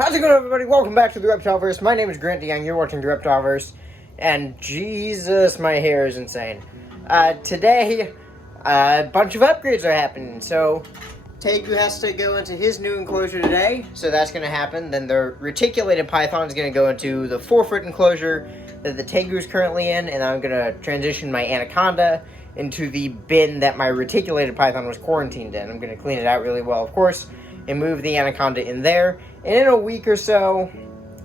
How's it going, everybody? Welcome back to the Reptile-verse. My name is Grant DeYoung. You're watching the Reptile-verse. And Jesus, my hair is insane. Today, a bunch of upgrades are happening. So, Tegu has to go into his new enclosure today. So that's going to happen. Then the reticulated python is going to go into the 4-foot enclosure that the Tegu is currently in. And I'm going to transition my anaconda into the bin that my reticulated python was quarantined in. I'm going to clean it out really well, of course, and move the anaconda in there. And in a week or so,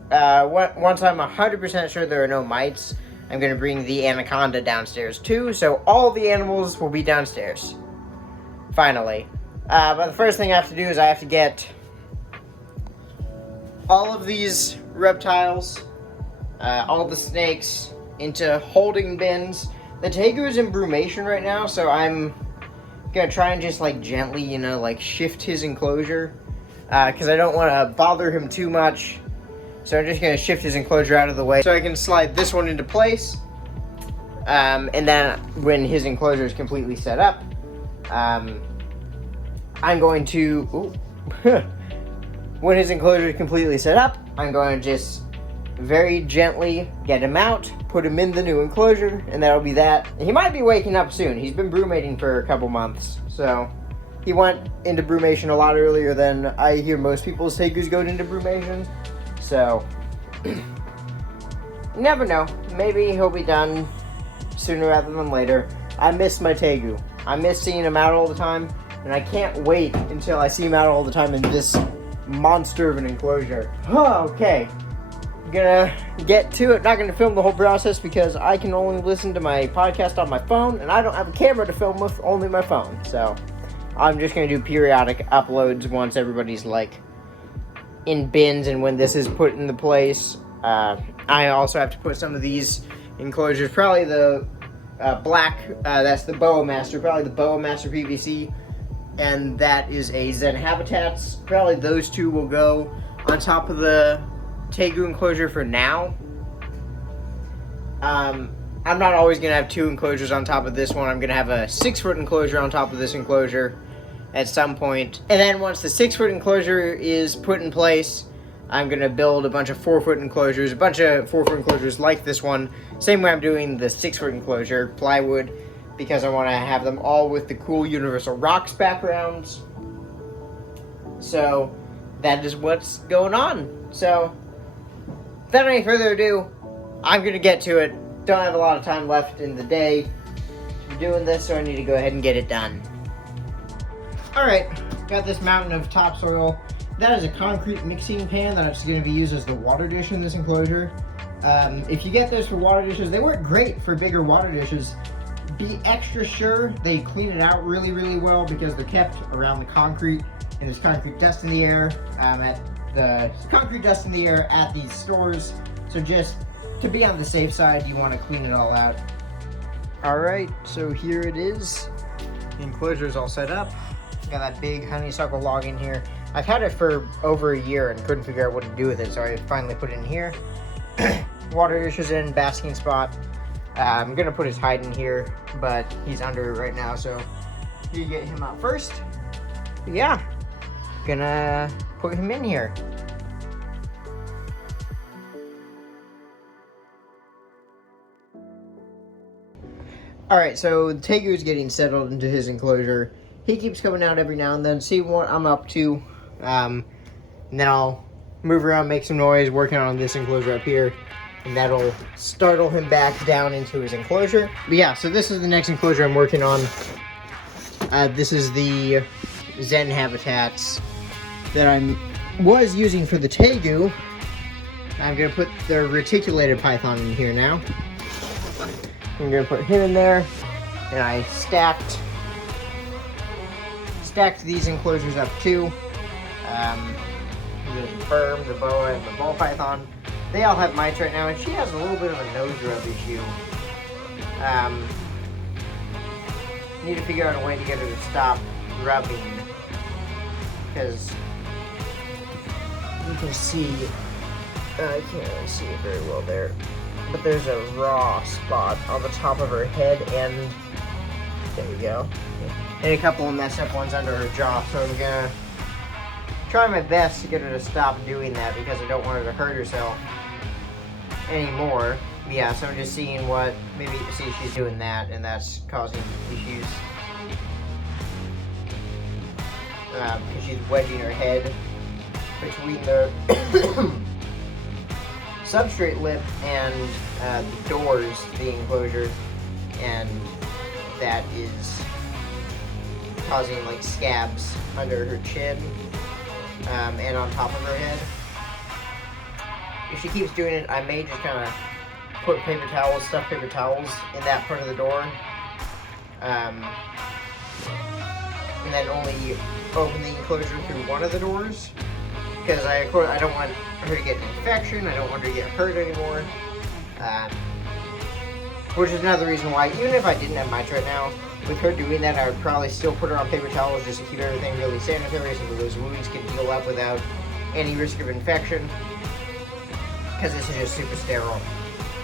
once I'm 100% sure there are no mites, I'm going to bring the anaconda downstairs too. So all the animals will be downstairs. Finally. But the first thing I have to do is I have to get all of these reptiles, all the snakes, into holding bins. The Tegu is in brumation right now, so I'm going to try and just gently, shift his enclosure. Because I don't want to bother him too much. So I'm just going to shift his enclosure out of the way so I can slide this one into place. And then when his enclosure is completely set up, I'm going to... when his enclosure is completely set up, I'm going to just very gently get him out, put him in the new enclosure, and that'll be that. He might be waking up soon. He's been brumating for a couple months, so... He went into brumation a lot earlier than I hear most people's Tegus go into brumation. So, you never know. Maybe he'll be done sooner rather than later. I miss my Tegu. I miss seeing him out all the time. And I can't wait until I see him out all the time in this monster of an enclosure. Okay. Gonna get to it. Not gonna film the whole process because I can only listen to my podcast on my phone. And I don't have a camera to film with, only my phone. So... I'm just going to do periodic uploads once everybody's, in bins and when this is put into place. I also have to put some of these enclosures, probably the black, that's the Boa Master, probably the Boa Master PVC, and that is a Zen Habitats. Probably those two will go on top of the Tegu enclosure for now. I'm not always going to have two enclosures on top of this one. I'm going to have a 6-foot enclosure on top of this enclosure at some point. And then once the 6-foot enclosure is put in place, I'm going to build a bunch of 4-foot enclosures, a bunch of 4-foot enclosures like this one. Same way I'm doing the 6-foot enclosure, plywood, because I want to have them all with the cool Universal Rocks backgrounds. So that is what's going on. So without any further ado, I'm going to get to it. Don't have a lot of time left in the day to be doing this, so I need to go ahead and get it done. Alright, got this mountain of topsoil. That is a concrete mixing pan that is going to be used as the water dish in this enclosure. If you get those for water dishes, they work great for bigger water dishes. Be extra sure they clean it out really, really well because they're kept around the concrete, and there's concrete dust in the air at these stores. So just to be on the safe side, you want to clean it all out. Alright, so here it is. The enclosure is all set up. Got that big honeysuckle log in here. I've had it for over a year and couldn't figure out what to do with it, so I finally put it in here. Water dishes in, basking spot. I'm going to put his hide in here, but he's under it right now, so you get him out first. Yeah, gonna put him in here. Alright, so Tegu is getting settled into his enclosure. He keeps coming out every now and then, see what I'm up to. And then I'll move around, make some noise, working on this enclosure up here. And that'll startle him back down into his enclosure. But yeah, so this is the next enclosure I'm working on. This is the Zen Habitats that I was using for the Tegu. I'm going to put the reticulated python in here now. I'm going to put him in there, and I stacked these enclosures up too. The Berm, the Boa, and the ball python. They all have mites right now, and she has a little bit of a nose rub issue. Need to figure out a way to get her to stop rubbing, because you can see, I can't really see it very well there, but there's a raw spot on the top of her head, and there we go. And a couple of messed up ones under her jaw, so I'm gonna trying my best to get her to stop doing that because I don't want her to hurt herself anymore. Yeah, so I'm just seeing what, maybe, see, she's doing that, and that's causing issues. Because she's wedging her head between the substrate lip and the doors to the enclosure, and that is causing like scabs under her chin and on top of her head. If she keeps doing it, I may just kind of put paper towels, stuffed paper towels in that part of the door, and then only open the enclosure through one of the doors, because I don't want her to get an infection, I don't want her to get hurt anymore, which is another reason why, even if I didn't have mites right now, with her doing that, I would probably still put her on paper towels just to keep everything really sanitary so that those wounds can heal up without any risk of infection, because this is just super sterile.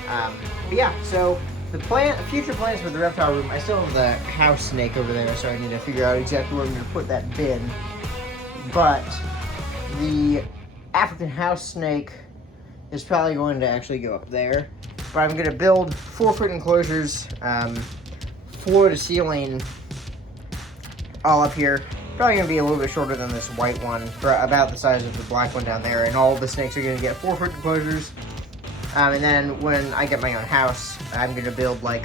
But yeah, so the future plans for the reptile room, I still have the house snake over there, so I need to figure out exactly where I'm going to put that bin. But the African house snake is probably going to actually go up there. But I'm going to build 4-foot enclosures, floor to ceiling, all up here. Probably going to be a little bit shorter than this white one, for about the size of the black one down there. And all the snakes are going to get 4-foot enclosures. And then when I get my own house, I'm going to build like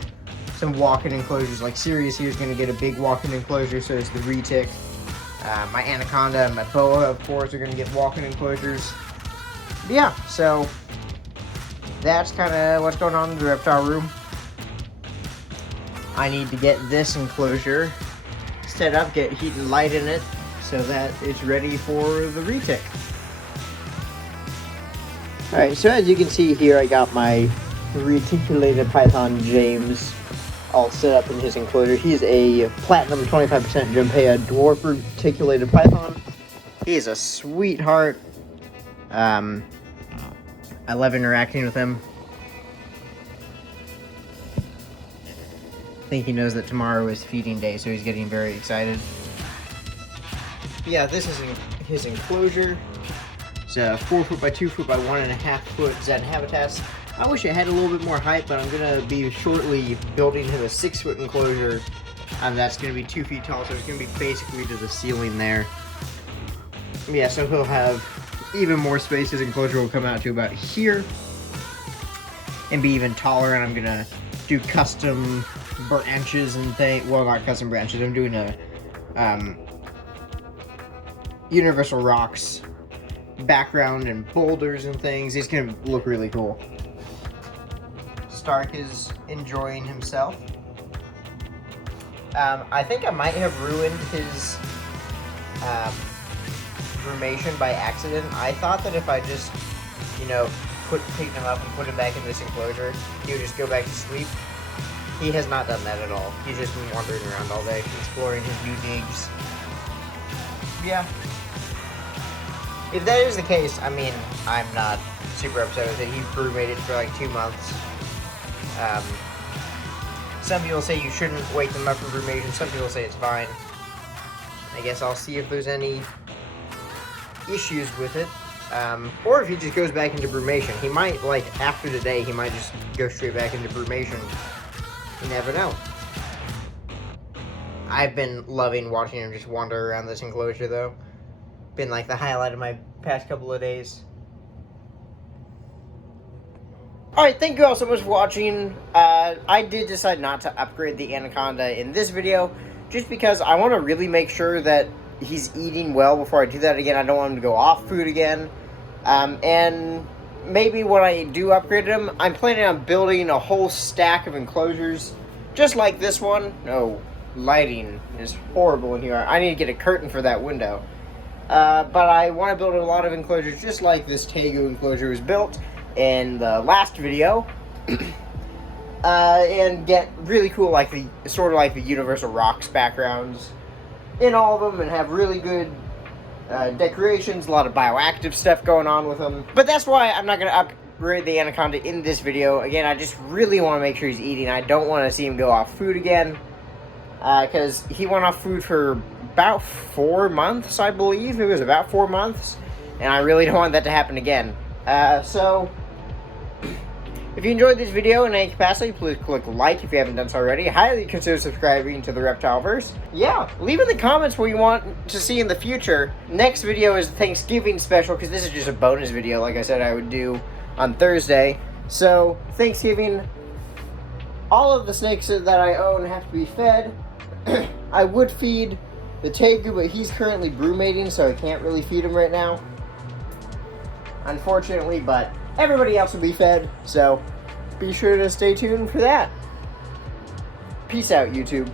some walk-in enclosures. Like Sirius here is going to get a big walk-in enclosure, so is the retic. My anaconda and my boa, of course, are going to get walk-in enclosures. But yeah, so that's kind of what's going on in the reptile room. I need to get this enclosure set up, get heat and light in it, so that it's ready for the retic. Alright, so as you can see here, I got my reticulated python James all set up in his enclosure. He's a platinum 25% Jumpea dwarf reticulated python. He's a sweetheart. I love interacting with him. I think he knows that tomorrow is feeding day, so he's getting very excited. Yeah, this is his enclosure. It's a 4-foot by 2-foot by 1.5-foot Zen habitat. I wish it had a little bit more height, but I'm going to be shortly building him a 6-foot enclosure. That's going to be 2 feet tall, so it's going to be basically to the ceiling there. Yeah, so he'll have even more space. His enclosure will come out to about here and be even taller, and I'm going to do custom branches and things. Well, not custom branches. I'm doing a universal rocks background and boulders and things. He's gonna look really cool. Stark is enjoying himself. I think I might have ruined his brumation by accident. I thought that if I just, picked him up and put him back in this enclosure, he would just go back to sleep. He has not done that at all. He's just been wandering around all day, exploring his new digs. Yeah. If that is the case, I mean, I'm not super upset with it. He brumated for like 2 months. Some people say you shouldn't wake them up for brumation. Some people say it's fine. I guess I'll see if there's any issues with it. Or if he just goes back into brumation. He might, after today, he might just go straight back into brumation. You never know. I've been loving watching him just wander around this enclosure, though. Been like the highlight of my past couple of days. Alright, thank you all so much for watching. I did decide not to upgrade the anaconda in this video, just because I want to really make sure that he's eating well before I do that again. I don't want him to go off food again. And maybe when I do upgrade him, I'm planning on building a whole stack of enclosures, just like this one. No, lighting is horrible in here. I need to get a curtain for that window. But I want to build a lot of enclosures just like this Tegu enclosure was built in the last video. And get really cool, sort of like the universal rocks backgrounds in all of them, and have really good decorations, a lot of bioactive stuff going on with them. But that's why I'm not going to upgrade the anaconda in this video. Again, I just really want to make sure he's eating. I don't want to see him go off food again, because he went off food for about 4 months, I believe. It was about 4 months, and I really don't want that to happen again. So, if you enjoyed this video in any capacity, please click like if you haven't done so already. Highly consider subscribing to the Reptile-verse. Yeah, leave in the comments what you want to see in the future. Next video is Thanksgiving special, because this is just a bonus video, like I said I would do on Thursday. So, Thanksgiving, all of the snakes that I own have to be fed. I would feed the Tegu, but he's currently broodmating, so I can't really feed him right now, unfortunately, but everybody else will be fed, so be sure to stay tuned for that. Peace out, YouTube.